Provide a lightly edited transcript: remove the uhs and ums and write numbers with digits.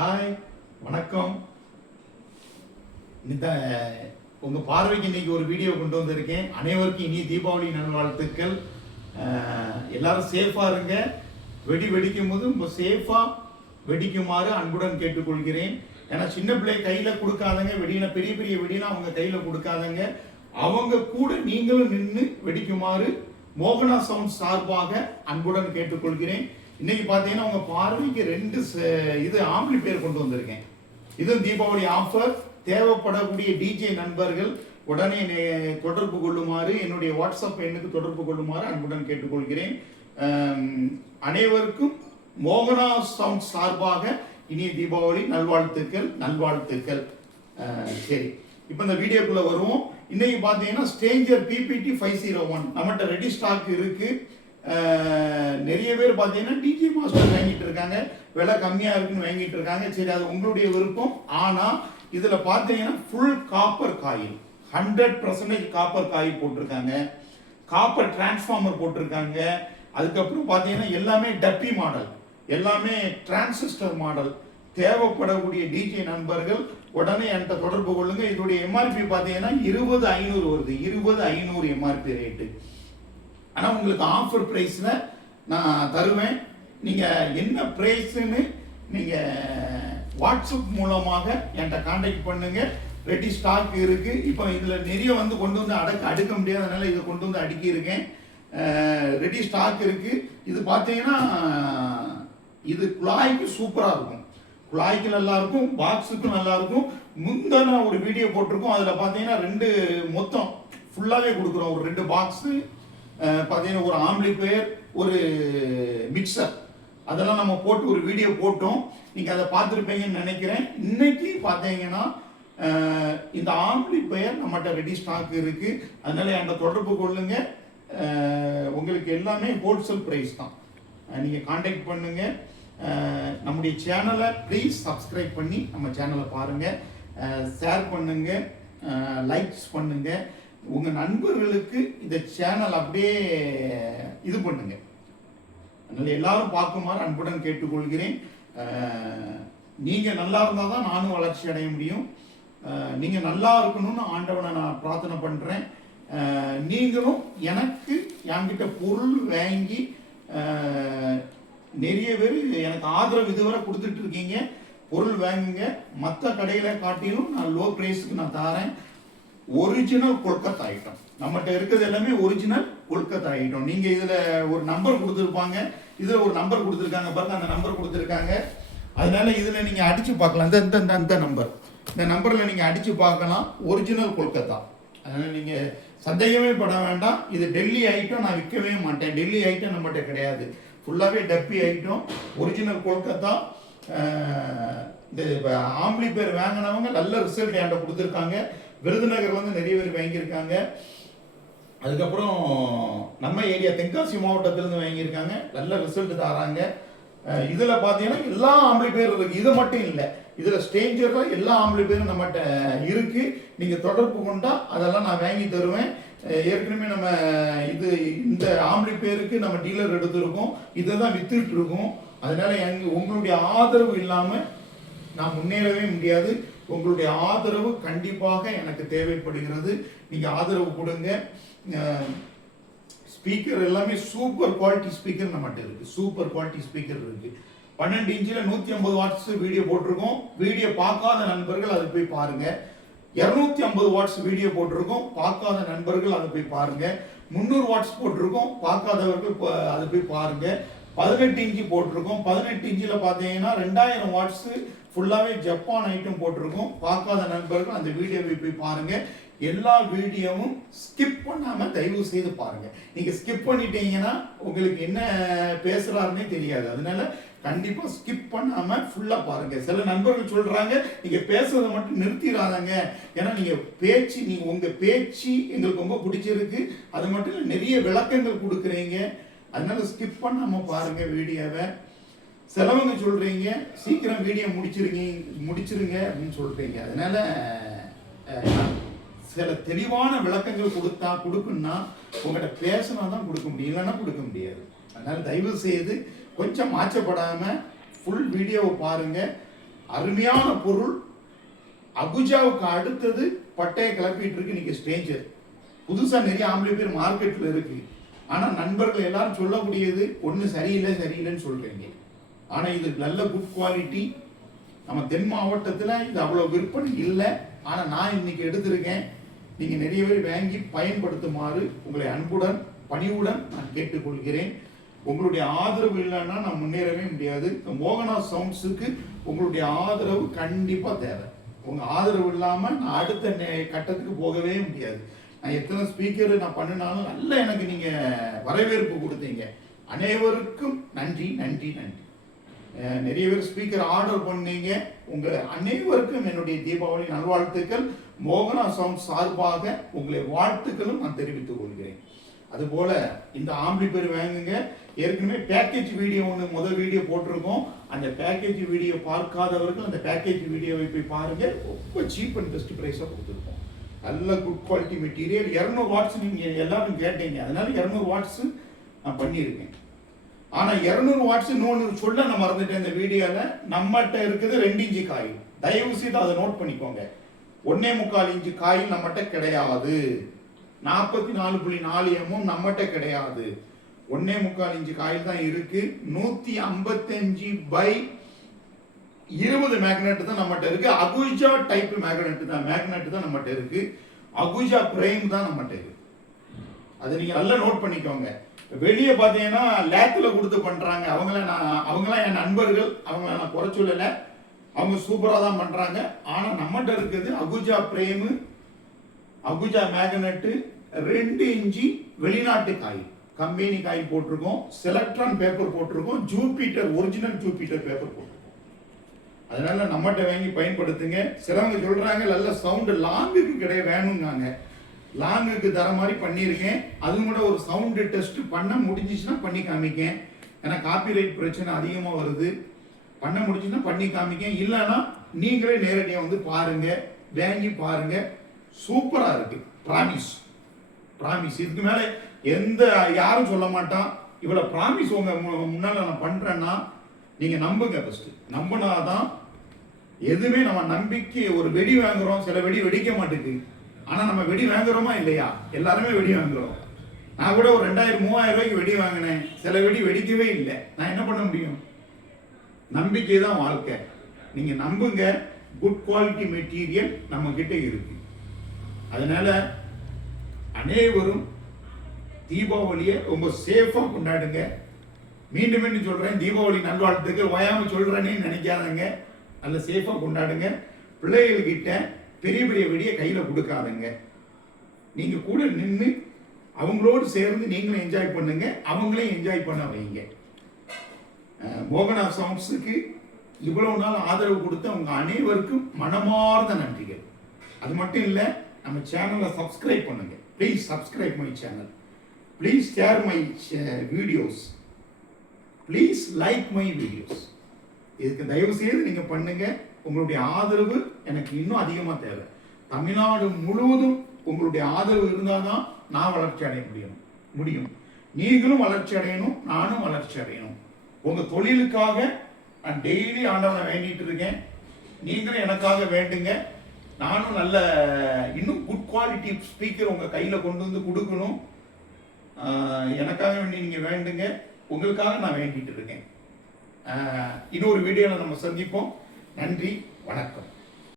Hi, வணக்கம். இந்த உங்கள் பார்வைக்கு இன்னைக்கு ஒரு வீடியோ கொண்டு வந்திருக்கேன். அனைவருக்கும் இனிய தீபாவளி நல்வாழ்த்துக்கள். எல்லாரும் சேஃபாக இருங்க. வெடிக்கும் போது ரொம்ப சேஃபாக வெடிக்குமாறு அன்புடன் கேட்டுக்கொள்கிறேன். ஏன்னா சின்ன பிள்ளை கையில் கொடுக்காதங்க. வெடினா பெரிய பெரிய வெடினா அவங்க கையில் கொடுக்காதங்க. அவங்க கூட நீங்களும் நின்று வெடிக்குமாறு மோகனா சவுண்ட் சார்பாக அன்புடன் கேட்டுக்கொள்கிறேன். இன்னைக்கு பார்த்தீங்கன்னா உங்க பார்வைக்கு ரெண்டு ஆம்பிளிஃபையர் கொண்டு வந்திருக்கேன். இது தீபாவளி ஆஃபர். தேவைப்படக்கூடிய டிஜே நண்பர்கள் உடனே தொடர்பு கொள்ளுமாறு என்னுடைய வாட்ஸ்அப் எண்ணுக்கு தொடர்பு கொள்ளுமாறு அன்புடன் கேட்டுக்கொள்கிறேன். அனைவருக்கும் மோகனா சவுண்ட் சார்பாக இனிய தீபாவளி நல்வாழ்த்துக்கள். சரி, இப்போ இந்த வீடியோக்குள்ள வருவோம். இன்னைக்கு பார்த்தீங்கன்னா ஸ்டேஞ்சர் பிபிடி 501 நம்மகிட்ட ரெடி ஸ்டாக் இருக்கு. நிறைய பேர் பார்த்தீங்கன்னா டிஜி மாஸ்டர் வாங்கிட்டு இருக்காங்க. விலை கம்மியாக இருக்குன்னு வாங்கிட்டு இருக்காங்க. சரி, அது உங்களுடைய விருப்பம். ஆனால் இதில் பார்த்தீங்கன்னா full copper coil 100% copper coil போட்டிருக்காங்க. காப்பர் டிரான்ஸ்ஃபார்மர் போட்டிருக்காங்க. அதுக்கப்புறம் பார்த்தீங்கன்னா எல்லாமே டப்பி மாடல், எல்லாமே டிரான்சிஸ்டர் மாடல். தேவைப்படக்கூடிய டிஜே நண்பர்கள் உடனே என்கிட்ட தொடர்பு கொள்ளுங்க. இதோடைய எம்ஆர்பி பார்த்தீங்கன்னா 20,500 வருது. 20,500 எம்ஆர்பி ரேட்டு. ஆனால் உங்களுக்கு ஆஃபர் ப்ரைஸில் நான் தருவேன். நீங்கள் என்ன ப்ரைஸுன்னு நீங்கள் வாட்ஸ்அப் மூலமாக என்கிட்ட கான்டாக்ட் பண்ணுங்கள். ரெடி ஸ்டாக் இருக்குது. இப்போ இதில் நிறைய கொண்டு வந்து அடுக்க முடியாதனால இதை கொண்டு வந்து அடுக்கியிருக்கேன். ரெடி ஸ்டாக் இருக்குது. இது பார்த்தீங்கன்னா இது குழாய்க்கு சூப்பராக இருக்கும். குழாய்க்கு நல்லாயிருக்கும், பாக்ஸுக்கும் நல்லாயிருக்கும். முந்தான ஒரு வீடியோ போட்டிருக்கோம். அதில் பார்த்தீங்கன்னா மொத்தம் ஃபுல்லாகவே கொடுக்குறோம். ஒரு 2 பாக்ஸு பார்த்தீங்கன்னா ஒரு ஆம்பிளிஃபையர், ஒரு மிக்சர், அதெல்லாம் நம்ம போட்டு ஒரு வீடியோ போட்டோம். நீங்கள் அதை பார்த்துருப்பீங்கன்னு நினைக்கிறேன். இன்னைக்கு பார்த்தீங்கன்னா இந்த ஆம்பிளிஃபையர் நம்மகிட்ட ரெடி ஸ்டாக் இருக்குது. அதனால என்கிட்ட தொடர்பு கொள்ளுங்க. உங்களுக்கு எல்லாமே ஹோல்சேல் ப்ரைஸ் தான். நீங்கள் கான்டாக்ட் பண்ணுங்க. நம்முடைய சேனலை ப்ளீஸ் சப்ஸ்கிரைப் பண்ணி நம்ம சேனலை பாருங்கள், ஷேர் பண்ணுங்க, லைக்ஸ் பண்ணுங்க. உங்கள் நண்பர்களுக்கு இந்த சேனல் அப்படியே இது பண்ணுங்க. அதனால எல்லாரும் பார்க்குமாறு அன்புடன் கேட்டுக்கொள்கிறேன். நீங்கள் நல்லா இருந்தால் தான் நானும் வளர்ச்சி அடைய முடியும். நீங்கள் நல்லா இருக்கணும்னு ஆண்டவனை நான் பிரார்த்தனை பண்ணுறேன். நீங்களும் எனக்கு என்கிட்ட பொருள் வாங்கி நிறைய பேர் எனக்கு ஆதரவு இதுவரை கொடுத்துட்டு இருக்கீங்க. பொருள் வாங்குங்க. மற்ற கடைகளை காட்டிலும் நான் லோ ப்ரைஸுக்கு நான் தரேன். ஒரிஜினல் கொல்கத்தா ஐட்டம் நம்மகிட்ட இருக்கிறது எல்லாமே ஒரிஜினல் கொல்கத்தா ஐட்டம். நீங்கள் இதில் ஒரு நம்பர் கொடுத்துருப்பாங்க, இதில் ஒரு நம்பர் கொடுத்துருக்காங்க பாருங்க, அந்த நம்பர் கொடுத்துருக்காங்க. அதனால இதில் நீங்கள் அடித்து பார்க்கலாம். அந்த நம்பர், இந்த நம்பரில் நீங்கள் அடித்து பார்க்கலாம். ஒரிஜினல் கொல்கத்தா. அதனால் நீங்கள் சந்தேகமே பட வேண்டாம். இது டெல்லி ஐட்டம் நான் விற்கவே மாட்டேன். டெல்லி ஐட்டம் நம்மகிட்ட கிடையாது. ஃபுல்லாகவே டப்பி ஐட்டம், ஒரிஜினல் கொல்கத்தா. இந்த ஆம்பிளிஃபையர் வாங்கினவங்க நல்ல ரிசல்ட் என்கிட்ட கொடுத்துருக்காங்க. விருதுநகர் நிறைய பேர் வாங்கியிருக்காங்க. அதுக்கப்புறம் நம்ம ஏரியா தென்காசி மாவட்டத்திலேருந்து வாங்கியிருக்காங்க. நல்ல ரிசல்ட் தராங்க. இதில் பார்த்தீங்கன்னா எல்லா ஆம்பிளிஃபையர் இருக்குது. இது மட்டும் இல்லை, இதில் ஸ்டேஞ்சரில் எல்லா ஆம்பிளிஃபையரும் நம்மகிட்ட இருக்குது. நீங்கள் தொடர்பு கொண்டால் அதெல்லாம் நான் வாங்கி தருவேன். ஏற்கனவே நம்ம இந்த ஆம்பிளிஃபையருக்கு நம்ம டீலர் எடுத்துருக்கோம். இதை தான் வித்துட்டு இருக்கோம். அதனால உங்களுடைய ஆதரவு இல்லாமல் நான் முன்னேறவே முடியாது. உங்களுடைய ஆதரவு கண்டிப்பாக எனக்கு தேவைப்படுகிறது. நீங்கள் ஆதரவு கொடுங்க. ஸ்பீக்கர் எல்லாமே சூப்பர் குவாலிட்டி ஸ்பீக்கர் நம்மகிட்ட இருக்குது. சூப்பர் குவாலிட்டி ஸ்பீக்கர் இருக்குது. 12 இன்ச்சில் 150 வாட்ஸ் வீடியோ போட்டிருக்கோம். வீடியோ பார்க்காத நண்பர்கள் அதை போய் பாருங்க. 250 வாட்ஸ் வீடியோ போட்டிருக்கோம். பார்க்காத நண்பர்கள் அதை போய் பாருங்க. 300 வாட்ஸ் போட்டிருக்கோம். பார்க்காதவர்கள் அதை போய் பாருங்க. 18 இன்ச்சு போட்டிருக்கோம். 18 இன்ச்சில் பார்த்தீங்கன்னா 2000 வாட்ஸ் ஃபுல்லாகவே ஜப்பான் ஐட்டம் போட்டிருக்கோம். பார்க்காத நண்பர்கள் அந்த வீடியோவை போய் பாருங்க. எல்லா வீடியோவும் ஸ்கிப் பண்ணாமல் தயவு செய்து பாருங்க. நீங்கள் ஸ்கிப் பண்ணிட்டீங்கன்னா உங்களுக்கு என்ன பேசுறாருன்னே தெரியாது. அதனால கண்டிப்பாக ஸ்கிப் பண்ணாமல் ஃபுல்லாக பாருங்க. சில நண்பர்கள் சொல்றாங்க நீங்கள் பேசுறதை மட்டும் நிறுத்திடாதங்க, ஏன்னா உங்கள் பேச்சு எங்களுக்கு ரொம்ப பிடிச்சிருக்கு, அது மட்டும் இல்லை நிறைய விளக்கங்கள் கொடுக்குறீங்க. அதனால ஸ்கிப் பண்ணாமல் பாருங்க வீடியோவை. சிலவங்க சொல்றீங்க சீக்கிரம் வீடியோ முடிச்சிருங்க அப்படின்னு சொல்றீங்க. அதனால சில தெளிவான விளக்கங்கள் கொடுக்குன்னா உங்கள்கிட்ட பேசினா தான் கொடுக்க முடியும், இல்லைன்னா கொடுக்க முடியாது. அதனால தயவு செய்து கொஞ்சம் மாற்றப்படாமல் ஃபுல் வீடியோவை பாருங்கள். அருமையான பொருள். அகுஜாவுக்கு அடுத்தது பட்டையை கிளப்பிட்டு இருக்கு இன்னைக்கு ஸ்ட்ரேஞ்சர். புதுசாக நிறைய ஆம்பிளிஃபையர் மார்க்கெட்டில் இருக்கு. ஆனால் நண்பர்கள் எல்லாரும் சொல்லக்கூடியது ஒன்று சரியில்லைன்னு சொல்றீங்க. ஆனால் இது நல்ல குட் குவாலிட்டி. நம்ம தென் மாவட்டத்தில் இது அவ்வளோ விற்பனை இல்லை. ஆனால் நான் இன்னைக்கு எடுத்திருக்கேன். நீங்கள் நிறைய பேர் வாங்கி பயன்படுத்துமாறு உங்களை அன்புடன் பணிவுடன் நான் கேட்டுக்கொள்கிறேன். உங்களுடைய ஆதரவு இல்லைன்னா நான் முன்னேறவே முடியாது. மோகனா சவுண்ட்ஸுக்கு உங்களுடைய ஆதரவு கண்டிப்பாக தேவை. உங்கள் ஆதரவு இல்லாமல் நான் அடுத்த கட்டத்துக்கு போகவே முடியாது. நான் எத்தனை ஸ்பீக்கர் நான் பண்ணினாலும் நல்ல எனக்கு நீங்கள் வரவேற்பு கொடுத்தீங்க. அனைவருக்கும் நன்றி நன்றி நன்றி. நிறைய பேர் ஸ்பீக்கர் ஆர்டர் பண்ணீங்க. உங்கள் அனைவருக்கும் என்னுடைய தீபாவளி நல்வாழ்த்துக்கள். மோகனா சவுண்ட் சார்பாக உங்களை வாழ்த்துக்களும் நான் தெரிவித்துக் கொள்கிறேன். அதுபோல இந்த ஆம்பிளிஃபையர் வாங்குங்க. ஏற்கனவே பேக்கேஜ் வீடியோ முதல் வீடியோ போட்டிருக்கோம். அந்த பேக்கேஜ் வீடியோ பார்க்காதவர்கள் அந்த பேக்கேஜ் வீடியோவை போய் பாருங்க. ரொம்ப சீப் அண்ட் பெஸ்ட் ப்ரைஸாக கொடுத்துருக்கோம். நல்ல குட் குவாலிட்டி மெட்டீரியல். 200 வாட்ஸ் நீங்கள் எல்லாரும் கேட்டீங்க, அதனால 200 வாட்ஸ் நான் பண்ணியிருக்கேன். ஆனால் 200 வாட்ஸ் இன்னொன்று சொல்ல நான் மறந்துட்டேன். இந்த வீடியோவில் நம்மகிட்ட இருக்குது 2 இன்ச்சு காயில். தயவு செய்து அதை நோட் பண்ணிக்கோங்க. 1.25 இன்ச்சு காயில் நம்மகிட்ட கிடையாது. 44.4 mm நம்மகிட்ட கிடையாது. 1.25 இன்ச்சு காயில் தான் இருக்கு. 155/20 மேக்னெட் தான் நம்மகிட்ட இருக்கு. அகுஜா டைப் மேக்னெட் தான் நம்மகிட்ட இருக்கு. அகுஜா பிரைம் தான் நம்மகிட்ட இருக்கு. அதை நீங்க நல்லா நோட் பண்ணிக்கோங்க. வெளியே பார்த்தீங்கன்னா லேத்தில் கொடுத்து பண்றாங்க. அவங்களாம் என் நண்பர்கள். அவங்கள நான் குறை சொல்லலை. அவங்க சூப்பராக தான் பண்றாங்க. ஆனால் நம்மகிட்ட இருக்குது Ahuja Prime, Ahuja magnet, 2 inch வெளிநாட்டு காய், கம்பெனி காய் போட்டிருக்கோம். செலக்ட்ரான் பேப்பர் போட்டிருக்கோம். ஜூபிட்டர் ஒரிஜினல் ஜூபிட்டர் பேப்பர் போட்டிருக்கோம். அதனால நம்மகிட்ட வாங்கி பயன்படுத்துங்க. சிலவங்க சொல்றாங்க நல்ல சவுண்டு லாங்குக்கு கிடையாது வேணுங்காங்க. லாங்குக்கு தர மாதிரி பண்ணியிருக்கேன். அதுவும் கூட ஒரு சவுண்டு டெஸ்ட் பண்ண முடிஞ்சிச்சுன்னா பண்ணி காமிக்கேன். ஏன்னா காப்பிரைட் பிரச்சனை அதிகமாக வருது. பண்ண முடிஞ்சுன்னா பண்ணி காமிக்கேன். இல்லைன்னா நீங்களே நேரடியாக வந்து பாருங்க, வாங்கி பாருங்க. சூப்பராக இருக்கு. ப்ராமிஸ். இதுக்கு மேலே யாரும் சொல்ல மாட்டான். இவ்வளோ ப்ராமிஸ் உங்க முன்னால் நான் பண்றேன்னா நீங்க நம்புங்க. ஃபர்ஸ்ட் நம்பினாதான் எதுவுமே. நம்ம நம்பிக்கை ஒரு வெடி வாங்குறோம், சில வெடி வெடிக்க மாட்டேங்குது. ஆனா நம்ம வெடி வாங்குறோமா இல்லையா? எல்லாருமே வெடி வாங்குறோம். நான் கூட ஒரு 2000-3000 ரூபாய்க்கு வெடி வாங்கினேன். சில வெடி வெடிக்கவே இல்லை. நான் என்ன பண்ண முடியும்? நம்பிக்கை தான் வாழ்க்கை. நீங்க நம்புங்க. குட் குவாலிட்டி மெட்டீரியல் நம்ம கிட்ட இருக்கு. அதனால அனைவரும் தீபாவளியை ரொம்ப சேஃபா கொண்டாடுங்க. மீண்டும் சொல்றேன், தீபாவளி நல்வாழ்த்துக்கள். ஓயாம சொல்றேன்னு நினைக்காதங்க. நல்ல சேஃபா கொண்டாடுங்க. பிள்ளைகள்கிட்ட பெரிய பெரிய வெடியை கையில கொடுக்காதுங்க. நீங்க கூட நின்று அவங்களோடு சேர்ந்து நீங்களும் என்ஜாய் பண்ணுங்க, அவங்களையும் என்ஜாய் பண்ண வைங்க. மோகனா சவுண்ட்ஸுக்கு இவ்வளவு நாள் ஆதரவு கொடுத்த உங்க அனைவருக்கும் மனமார்ந்த நன்றிகள். அது மட்டும் இல்லை, நம்ம சேனலை சப்ஸ்கிரைப் பண்ணுங்க. Please subscribe my channel. Please share my videos. Please like my videos. இதுக்கு தயவு செய்து நீங்க பண்ணுங்க. உங்களுடைய ஆதரவு எனக்கு இன்னும் அதிகமாக தேவை. தமிழ்நாடு முழுவதும் உங்களுடைய ஆதரவு இருந்தால் தான் நான் வளர்ச்சி அடைய முடியும். நீங்களும் வளர்ச்சி அடையணும், நானும் வளர்ச்சி அடையணும். உங்க தொழிலுக்காக நான் டெய்லி ஆண்டவனை வேண்டிட்டு இருக்கேன். நீங்களும் எனக்காக வேண்டுங்க. நானும் நல்ல இன்னும் குட் குவாலிட்டி ஸ்பீக்கர் உங்க கையில கொண்டு வந்து கொடுக்கணும். எனக்காக வேண்டி நீங்க வேண்டுங்க. உங்களுக்காக நான் வேண்டிட்டு இருக்கேன். இன்னொரு வீடியோவில் நம்ம சந்திப்போம். நன்றி, வணக்கம்.